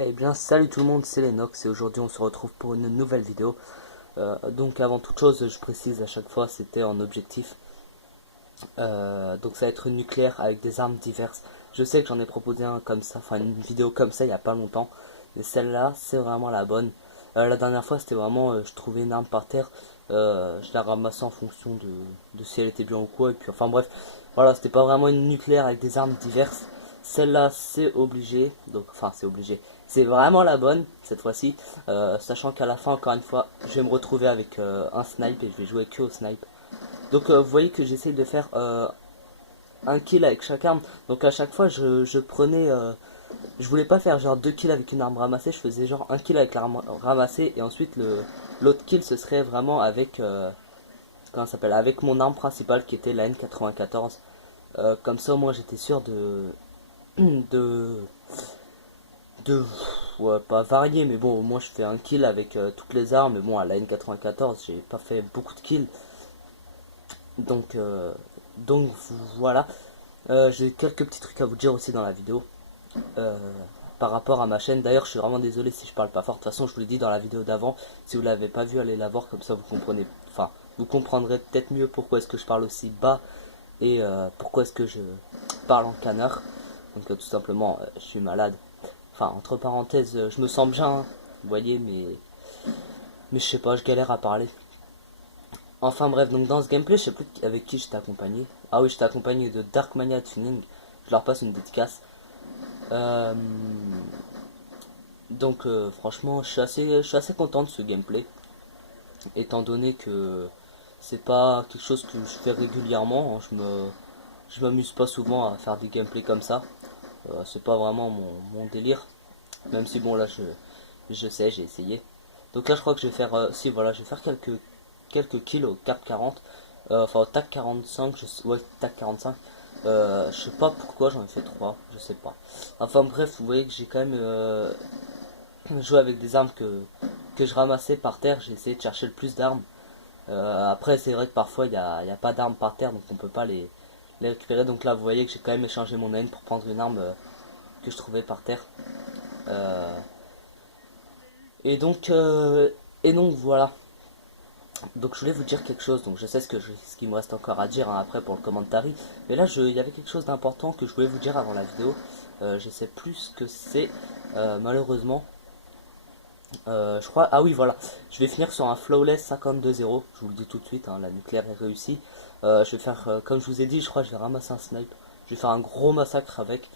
Eh bien salut tout le monde, c'est Lennox et aujourd'hui on se retrouve pour une nouvelle vidéo. Donc avant toute chose, je précise à chaque fois, c'était en objectif. Donc ça va être nucléaire avec des armes diverses. Je sais que j'en ai proposé un comme ça, enfin une vidéo comme ça il n'y a pas longtemps. Mais celle-là, c'est vraiment la bonne. La dernière fois, c'était vraiment, je trouvais une arme par terre. Je la ramassais en fonction de si elle était bien ou quoi. Et puis enfin bref, voilà, c'était pas vraiment une nucléaire avec des armes diverses. Celle-là, c'est obligé. Donc enfin, c'est obligé. C'est vraiment la bonne cette fois-ci. Sachant qu'à la fin, encore une fois, je vais me retrouver avec un snipe et je vais jouer que au snipe. Donc vous voyez que j'essaye de faire un kill avec chaque arme. Donc à chaque fois je prenais je voulais pas faire genre 2 kills avec une arme ramassée, je faisais genre un kill avec l'arme ramassée et ensuite l'autre kill ce serait vraiment avec comment ça s'appelle, avec mon arme principale qui était la N94. Comme ça au moins j'étais sûr de de ouais, pas varier, mais bon au moins je fais un kill avec toutes les armes. Mais bon à la N94 j'ai pas fait beaucoup de kills. Donc donc voilà. J'ai quelques petits trucs à vous dire aussi dans la vidéo euh, par rapport à ma chaîne. D'ailleurs, je suis vraiment désolé si je parle pas fort. De toute façon, je vous l'ai dit dans la vidéo d'avant. Si vous l'avez pas vu, allez la voir comme ça vous comprenez. Enfin, vous comprendrez peut-être mieux pourquoi est-ce que je parle aussi bas et pourquoi est-ce que je parle en canard. Donc tout simplement, je suis malade. Enfin, entre parenthèses, je me sens bien, hein, vous voyez, mais je sais pas, je galère à parler. Enfin bref, donc dans ce gameplay, je sais plus avec qui j'étais accompagné. Ah oui, j'étais accompagné de Darkmania Tuning. Je leur passe une dédicace. Euh, donc franchement, je suis assez content de ce gameplay, étant donné que c'est pas quelque chose que je fais régulièrement. Hein. Je m'amuse pas souvent à faire des gameplays comme ça. C'est pas vraiment mon délire. Même si bon là, je sais, j'ai essayé. Donc là, je crois que je vais faire, si voilà, je vais faire quelques kills au cap 40. Enfin au tac 45, ouais, tac 45. Je sais pas pourquoi j'en ai fait 3, je sais pas. Enfin bref, vous voyez que j'ai quand même joué avec des armes que je ramassais par terre. J'ai essayé de chercher le plus d'armes. Après, c'est vrai que parfois il y a pas d'armes par terre, donc on peut pas les récupérer. Donc là, vous voyez que j'ai quand même échangé mon haine pour prendre une arme que je trouvais par terre. Euh, et donc voilà. Donc je voulais vous dire quelque chose, donc je sais ce qu'il me reste encore à dire hein, après pour le commentary. Mais là, il y avait quelque chose d'important que je voulais vous dire avant la vidéo. Je sais plus ce que c'est, malheureusement. Je crois, ah oui voilà, je vais finir sur un flawless 52-0, je vous le dis tout de suite, hein, la nucléaire est réussie. Je vais faire, comme je vous ai dit, je crois que je vais ramasser un snipe, je vais faire un gros massacre avec.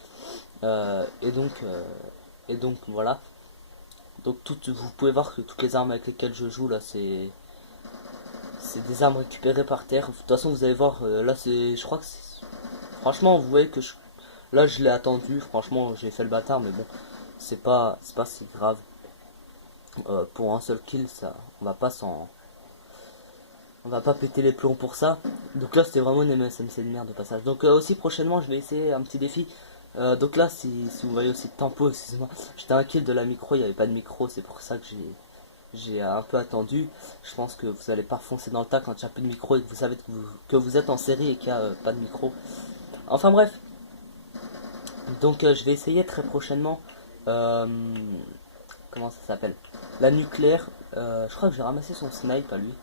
Et donc voilà, donc vous pouvez voir que toutes les armes avec lesquelles je joue là, c'est des armes récupérées par terre. De toute façon vous allez voir, là je crois que franchement vous voyez que là je l'ai attendu, franchement j'ai fait le bâtard, mais bon, c'est pas si grave. Pour un seul kill, ça, on va pas péter les plombs pour ça. Donc là, c'était vraiment une MSMC de merde de passage. Donc aussi prochainement, je vais essayer un petit défi. Donc là, si vous voyez aussi tempo, excusez-moi, j'étais un kill de la micro, il n'y avait pas de micro, c'est pour ça que j'ai un peu attendu. Je pense que vous allez pas foncer dans le tas quand il n'y a plus de micro et que vous savez que vous êtes en série et qu'il n'y a pas de micro. Enfin bref, donc je vais essayer très prochainement. Euh, Comment ça s'appelle, la nucléaire. Je crois que j'ai ramassé son snipe à lui.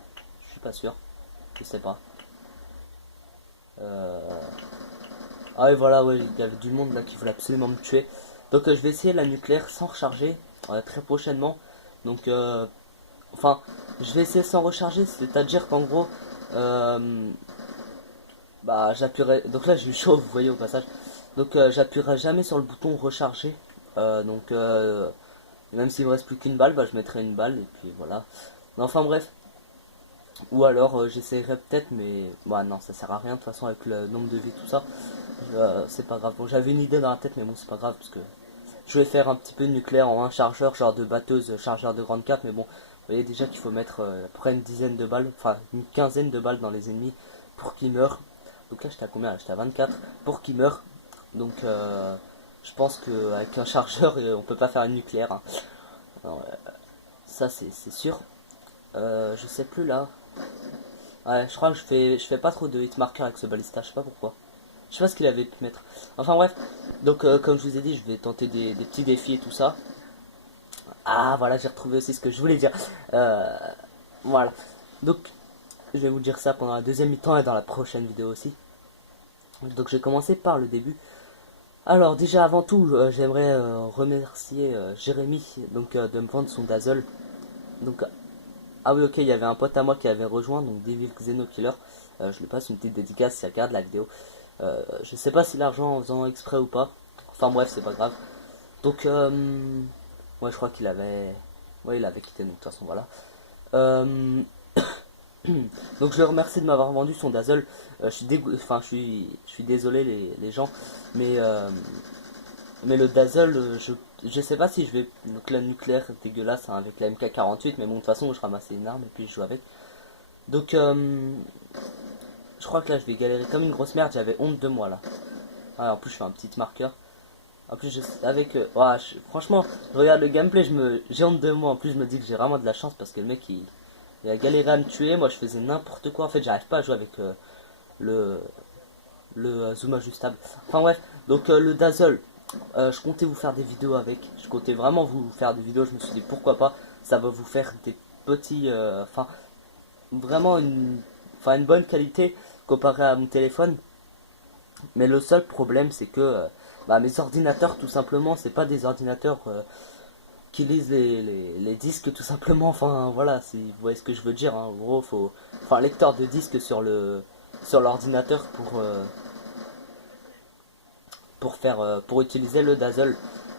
Je suis pas sûr. Je sais pas. Euh... Ah oui voilà, ouais, il y avait du monde là qui voulait absolument me tuer. Donc je vais essayer la nucléaire sans recharger très prochainement. Donc enfin, je vais essayer sans recharger, c'est-à-dire qu'en gros, euh, bah j'appuierai. Donc là j'ai eu chaud, vous voyez au passage. Donc j'appuierai jamais sur le bouton recharger. Donc même s'il me reste plus qu'une balle, bah je mettrai une balle et puis voilà. Mais enfin bref. Ou alors j'essayerai peut-être, mais bah non, ça sert à rien de toute façon avec le nombre de vies tout ça. C'est pas grave. Bon, j'avais une idée dans la tête, mais bon, c'est pas grave parce que je vais faire un petit peu de nucléaire en un chargeur, genre de batteuse, chargeur de grande cap. Mais bon, vous voyez déjà qu'il faut mettre à peu près une dizaine de balles, enfin une quinzaine de balles dans les ennemis pour qu'ils meurent. Donc là, j'étais à combien? J'étais à 24 pour qu'ils meurent. Donc je pense qu'avec un chargeur, on peut pas faire une nucléaire. Hein. Alors, ça, c'est sûr. Je sais plus là. Ouais, je crois que je fais pas trop de hit marker avec ce balista, je sais pas pourquoi. Je sais pas ce qu'il avait pu mettre. Enfin bref, donc comme je vous ai dit, je vais tenter des petits défis et tout ça. Ah voilà, j'ai retrouvé aussi ce que je voulais dire. Voilà. Donc je vais vous dire ça pendant la deuxième mi-temps et dans la prochaine vidéo aussi. Donc je vais commencer par le début. Alors déjà avant tout, j'aimerais remercier Jérémy donc de me vendre son Dazzle. Donc ah oui, ok, il y avait un pote à moi qui avait rejoint, donc Devil Xeno Killer. Je lui passe une petite dédicace s'il regarde la vidéo. Je sais pas si l'argent en faisant exprès ou pas. Enfin bref, c'est pas grave. Donc ouais, je crois qu'il avait, ouais, il avait quitté, donc de toute façon voilà. Donc je le remercie de m'avoir vendu son Dazzle. Je suis enfin je suis désolé les gens, mais le Dazzle, je sais pas si je vais, donc la nucléaire dégueulasse hein, avec la MK48, mais bon de toute façon je ramassais une arme et puis je joue avec. Donc je crois que là je vais galérer comme une grosse merde. J'avais honte de moi là. Ah, en plus je fais un petit marqueur. En plus avec ouais, franchement je regarde le gameplay, j'ai honte de moi. En plus je me dis que j'ai vraiment de la chance parce que le mec il a galéré à me tuer. Moi je faisais n'importe quoi. En fait j'arrive pas à jouer avec le zoom ajustable. Enfin bref, donc le Dazzle, je comptais vous faire des vidéos avec. Je comptais vraiment vous faire des vidéos. Je me suis dit pourquoi pas. Ça va vous faire des petits, enfin vraiment une bonne qualité comparé à mon téléphone. Mais le seul problème c'est que bah, mes ordinateurs tout simplement c'est pas des ordinateurs qui lisent les disques tout simplement. Enfin voilà, si vous voyez ce que je veux dire hein. En gros faut un lecteur de disques sur l'ordinateur pour utiliser le Dazzle.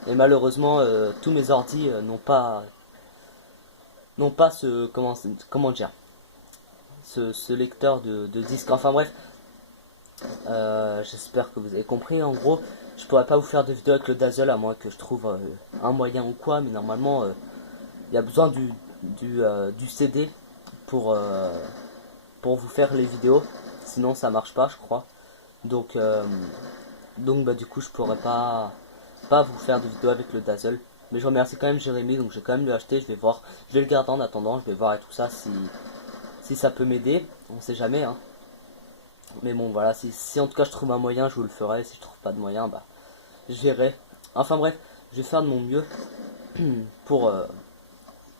Et malheureusement tous mes ordis n'ont pas ce comment dire ce lecteur de disques. Enfin bref, j'espère que vous avez compris. En gros, je pourrais pas vous faire de vidéo avec le Dazzle à moins que je trouve un moyen ou quoi, mais normalement il y a besoin du CD pour vous faire les vidéos, sinon ça marche pas je crois. Donc bah du coup je pourrais pas vous faire de vidéo avec le Dazzle. Mais je remercie quand même Jérémy, donc j'ai quand même le acheté, je vais voir, je vais le garder en attendant, je vais voir et tout ça si ça peut m'aider, on sait jamais hein. Mais bon voilà, si en tout cas je trouve un moyen, je vous le ferai, si je trouve pas de moyen, bah je verrai. Enfin bref, je vais faire de mon mieux pour,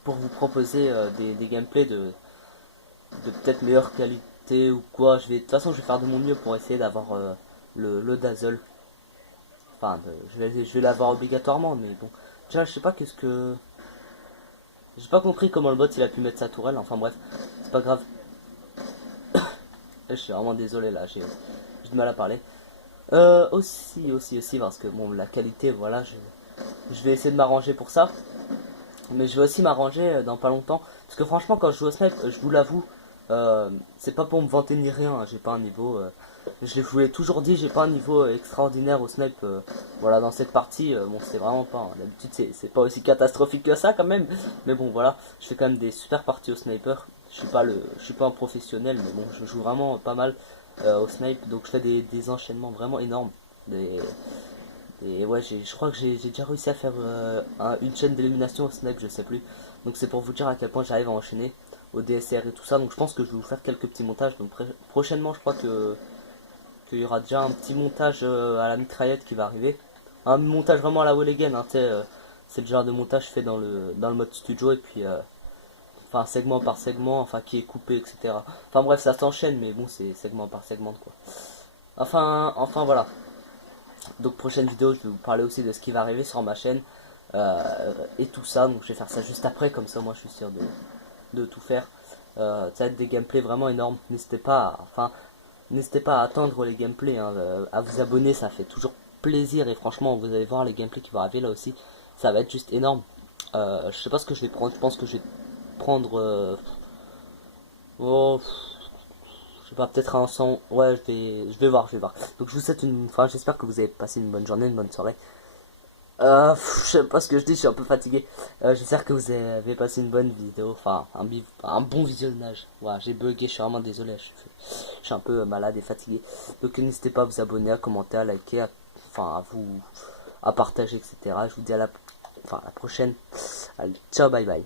pour vous proposer des gameplays de peut-être meilleure qualité ou quoi. De toute façon je vais faire de mon mieux pour essayer d'avoir le Dazzle. Enfin, je vais l'avoir obligatoirement, mais bon. Déjà, je sais pas qu'est-ce que... J'ai pas compris comment le bot il a pu mettre sa tourelle, enfin bref, c'est pas grave. Je suis vraiment désolé là, j'ai du mal à parler. Aussi, parce que bon, la qualité, voilà, je vais essayer de m'arranger pour ça. Mais je vais aussi m'arranger dans pas longtemps. Parce que franchement, quand je joue au snipe, je vous l'avoue, c'est pas pour me vanter ni rien, hein, j'ai pas un niveau... je vous l'ai toujours dit, j'ai pas un niveau extraordinaire au snipe. Voilà, dans cette partie, bon, c'est vraiment pas... Hein, d'habitude, c'est pas aussi catastrophique que ça quand même. Mais bon, voilà, je fais quand même des super parties au sniper. Je suis pas un professionnel, mais bon, je joue vraiment pas mal au snipe. Donc je fais des enchaînements vraiment énormes. Et ouais, je crois que j'ai déjà réussi à faire une chaîne d'élimination au snipe, je sais plus. Donc c'est pour vous dire à quel point j'arrive à enchaîner au DSR et tout ça. Donc je pense que je vais vous faire quelques petits montages. Donc prochainement, je crois qu'il y aura déjà un petit montage à la mitraillette qui va arriver. Un montage vraiment à la Wall Again, hein, c'est le genre de montage fait dans le mode studio et puis enfin segment par segment, enfin qui est coupé, etc. Enfin bref, ça s'enchaîne, mais bon, c'est segment par segment quoi. Enfin voilà. Donc prochaine vidéo, je vais vous parler aussi de ce qui va arriver sur ma chaîne et tout ça. Donc je vais faire ça juste après, comme ça moi je suis sûr de tout faire. Ça va être des gameplays vraiment énormes. N'hésitez pas à attendre les gameplays, hein, à vous abonner, ça fait toujours plaisir. Et franchement, vous allez voir les gameplays qui vont arriver là aussi. Ça va être juste énorme. Je sais pas ce que je vais prendre. Je pense que je vais prendre... oh, je sais pas, peut-être un son. Ouais, je vais voir, je vais voir. Donc je vous souhaite une... Enfin, j'espère que vous avez passé une bonne journée, une bonne soirée. Je sais pas ce que je dis, je suis un peu fatigué. J'espère que vous avez passé une bonne vidéo, enfin un bon visionnage. Voilà, j'ai bugué, je suis vraiment désolé, je suis un peu malade et fatigué. Donc n'hésitez pas à vous abonner, à commenter, à liker, à partager, etc. Je vous dis à la prochaine. Allez, ciao, bye bye.